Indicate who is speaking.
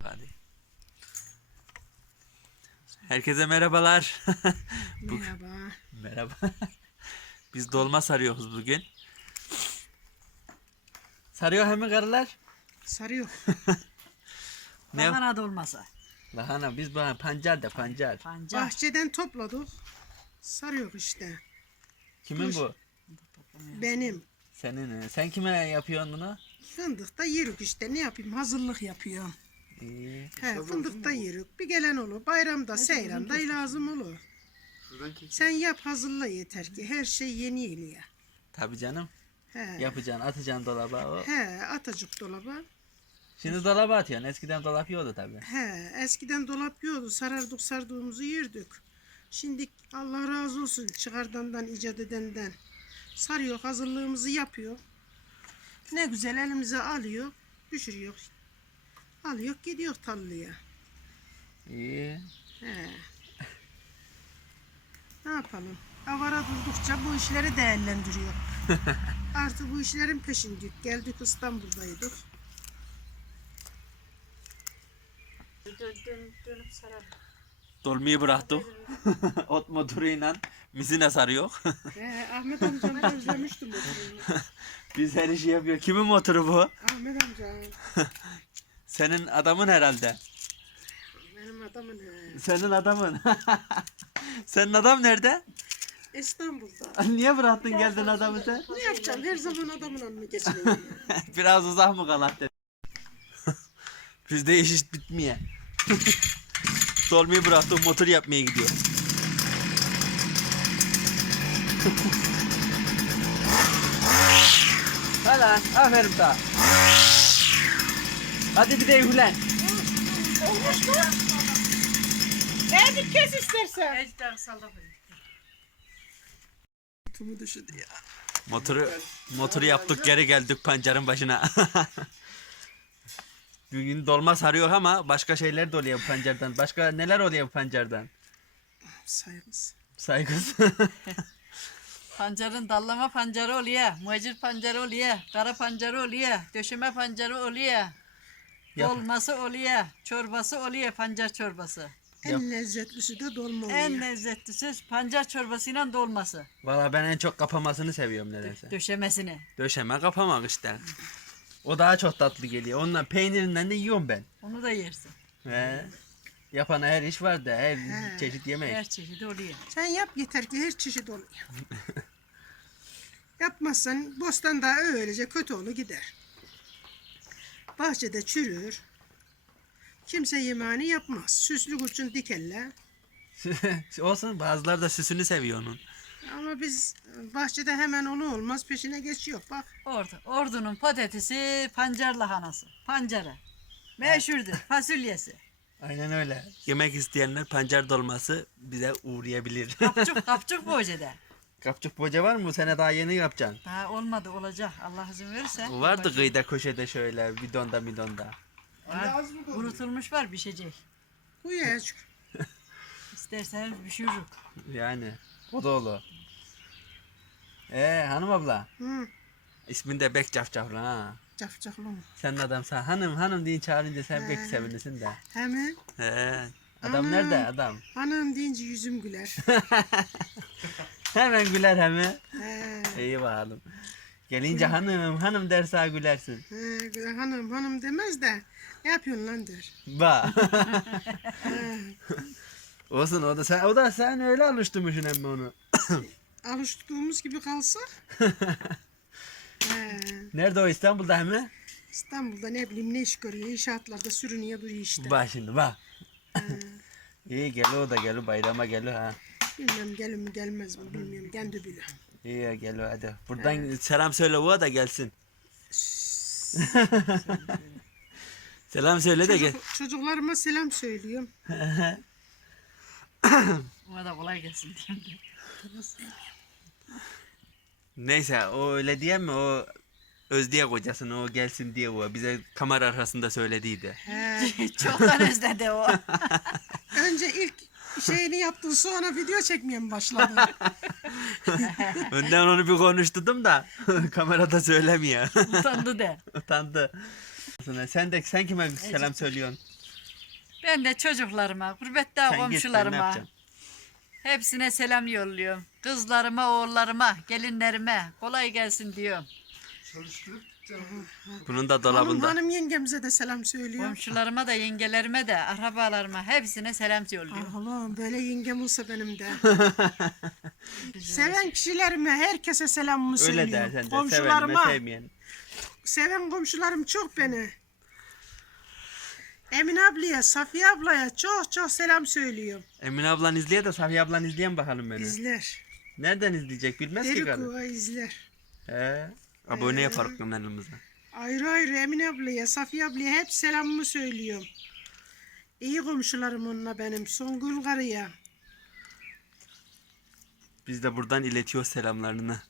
Speaker 1: Hadi. Herkese merhabalar.
Speaker 2: Merhaba.
Speaker 1: Merhaba. Biz dolma sarıyoruz bugün. Sarıyor hem karılar.
Speaker 2: Sarıyor.
Speaker 1: Ne?
Speaker 3: Lahana dolması.
Speaker 1: Lahana biz bana pancar da pancar.
Speaker 3: Pancar.
Speaker 2: Bahçeden topladık. Sarıyor işte.
Speaker 1: Kimin bu?
Speaker 2: Benim.
Speaker 1: Senin. Sen kime yapıyorsun bunu?
Speaker 2: Fındıkta yürük işte. Ne yapayım? Hazırlık yapıyorum.
Speaker 1: İyi.
Speaker 2: Fındıkta yürük. Bir gelen olur. Bayramda, seyranda lazım olur. Sen yap hazırla yeter ki. Her şey yeni geliyor.
Speaker 1: Tabii canım.
Speaker 2: He.
Speaker 1: Yapacaksın, atacaksın dolaba. O.
Speaker 2: He, atacık dolaba.
Speaker 1: Şimdi dolaba atıyorsun. Eskiden dolap yiyordu tabii.
Speaker 2: He, eskiden dolap yiyordu. Sarardık sardığımızı yerdik. Şimdi Allah razı olsun çıkardandan, icat edenden. Sarıyor, hazırlığımızı yapıyor. Ne güzel elimize alıyor, pişiriyor. Alıyor, gidiyor tarlaya.
Speaker 1: İyi.
Speaker 2: He. Ne yapalım? Avara durdukça bu işleri değerlendiriyor. Artık bu işlerin peşindeyiz. Geldik İstanbul'daydık.
Speaker 3: Dönüp saralım.
Speaker 1: Dolmayı bıraktık. Ot motoruyla mizine sarıyor.
Speaker 2: Ahmet amcamı özlemiştim motorunu.
Speaker 1: Biz her işi yapıyor. Kimin motoru bu?
Speaker 2: Ahmet amca,
Speaker 1: Senin adamın herhalde.
Speaker 2: benim adamın he.
Speaker 1: Senin adamın. Senin adam nerede?
Speaker 2: İstanbul'da.
Speaker 1: Niye bıraktın geldin adamı sen?
Speaker 2: Ne yapacağım? Her zaman adamın önüne geçireyim.
Speaker 1: Biraz uzak mı kalak dedi. Bizde iş bitmiyor. Dolmayı bıraktık motor yapmaya gidiyor. Hala aferin sana. Hadi bir de üflen.
Speaker 2: Olmuş mu? Hadi kes istersen.
Speaker 3: Ejder salda.
Speaker 2: Tumu düşürdü ya.
Speaker 1: Motoru yaptık geri geldik pancarın başına. Bugün dolma sarıyor ama başka şeyler de oluyor bu pancardan. Başka neler oluyor bu pancardan?
Speaker 2: Sayımız.
Speaker 1: Saygız.
Speaker 3: Pancarın dallama pancarı oluyor. Mucir pancarı oluyor. Kara pancarı oluyor. Döşeme pancarı oluyor. Dolması oluyor. Çorbası oluyor. Pancar çorbası.
Speaker 2: En lezzetlisi de dolma oluyor.
Speaker 3: En lezzetlisi pancar çorbasıyla dolması.
Speaker 1: Valla ben en çok kapamasını seviyorum nedense.
Speaker 3: Döşemesini.
Speaker 1: Döşeme kapamak işte. O daha çok tatlı geliyor. Ondan peynirinden de yiyorum ben.
Speaker 3: Onu da yersin.
Speaker 1: He. Yapana her iş var da her çeşit yemek.
Speaker 3: Her çeşidi oluyor.
Speaker 2: Sen yap yeter ki her çeşit oluyor. Yapmazsan bostanda öylece kötü olur gider. Bahçede çürür. Kimse yemeğini yapmaz. Süslü kurşun dikerler.
Speaker 1: Olsun bazıları da süsünü seviyor onun.
Speaker 2: Ama biz bahçede hemen onu olmaz peşine geçiyor. Bak
Speaker 3: Ordunun patatesi, pancar lahanası. Pancarı. Meşhurdur. Fasulyesi.
Speaker 1: Aynen öyle. Yemek isteyenler pancar dolması bize uğrayabilir.
Speaker 3: Kapçuk boğacada.
Speaker 1: Kapçuk boca var mı? Bu sene daha yeni yapacaksın.
Speaker 3: Daha olmadı olacak. Allah izin verirse.
Speaker 1: Vardı kıyıda köşede şöyle bidonda.
Speaker 3: Var. Kurutulmuş var pişecek.
Speaker 2: bu ya.
Speaker 3: İsterseniz pişiririk.
Speaker 1: Yani o da olur. Hanım abla.
Speaker 2: Hı,
Speaker 1: İsmin de Bek Cafcaflı ha.
Speaker 2: cafcaflı mı?
Speaker 1: Senin adam sen hanım diye çağırınca sen Bek sevinirsin de.
Speaker 2: Hemen
Speaker 1: Adam
Speaker 2: Ana.
Speaker 1: nerede adam?
Speaker 2: hanım deyince yüzüm güler.
Speaker 1: Hemen güler hemen.
Speaker 2: He,
Speaker 1: İyi bakalım. Gelince hanım derse gülersin.
Speaker 2: hanım demez de ne yapıyorsun lan der.
Speaker 1: Ba. Olsun o da sen öyle alıştırmışsın emmi onu.
Speaker 2: Alıştığımız gibi kalsa. He,
Speaker 1: Nerede o İstanbul'da hemen?
Speaker 2: İstanbul'da ne bileyim ne iş görüyor. İnşaatlarda sürünüyor duruyor işte.
Speaker 1: Bak şimdi bak. İyi gel o da gel bayrama gel ha.
Speaker 2: Bilmem gelir mi gelmez mi bilmiyorum. Kendi bilir.
Speaker 1: İyi gel hadi. Buradan selam söyle o da gelsin. Selam söyle de gel.
Speaker 2: Çocuklarıma selam söylüyorum.
Speaker 3: Ona da kolay gelsin diyeyim.
Speaker 1: Neyse o öyle diye mi o özlüyor kocasını o gelsin diye o bize kamera arkasında söylediydi.
Speaker 2: He,
Speaker 3: Çoktan özledi o.
Speaker 2: önce ilk şeyini yaptın sonra video çekmeye mi başladın?
Speaker 1: Önden onu bir konuşturdum da kamerada söylemiyor.
Speaker 3: Utandı de.
Speaker 1: Utandı. Sen kime selam söylüyorsun?
Speaker 3: Ben de çocuklarıma, gurbette
Speaker 1: Sen git, ben ne
Speaker 3: komşularıma,
Speaker 1: yapacağım?
Speaker 3: hepsine selam yolluyorum. Kızlarıma, oğullarıma, gelinlerime kolay gelsin diyorum.
Speaker 1: Bunun da
Speaker 2: Hanım,
Speaker 1: dolabında.
Speaker 2: hanım yengemize de selam söylüyor.
Speaker 3: Komşularıma da, yengelerime de, akrabalarıma hepsine selam yolluyorum.
Speaker 2: Allah'ım böyle yengem olsa benim de. Seven kişilerime herkese selamımı
Speaker 1: Öyle
Speaker 2: söylüyorum.
Speaker 1: der sen de. Sevenime
Speaker 2: Komşularıma,
Speaker 1: sevmeyen.
Speaker 2: seven komşularım çok beni. Emine ablaya, Safiye ablaya çok çok selam söylüyorum.
Speaker 1: Emine ablan izleye de Safiye ablan izleyen bakalım beni.
Speaker 2: İzler.
Speaker 1: Nereden izleyecek bilmez ki kadın.
Speaker 2: Derikuva izler.
Speaker 1: He. Abone yapar kanalımıza.
Speaker 2: Ayrı ayrı Emine ablaya, Safiye ablaya hep selamımı söylüyorum. İyi komşularım onunla benim. Songül karıya.
Speaker 1: Biz de buradan iletiyoruz selamlarını.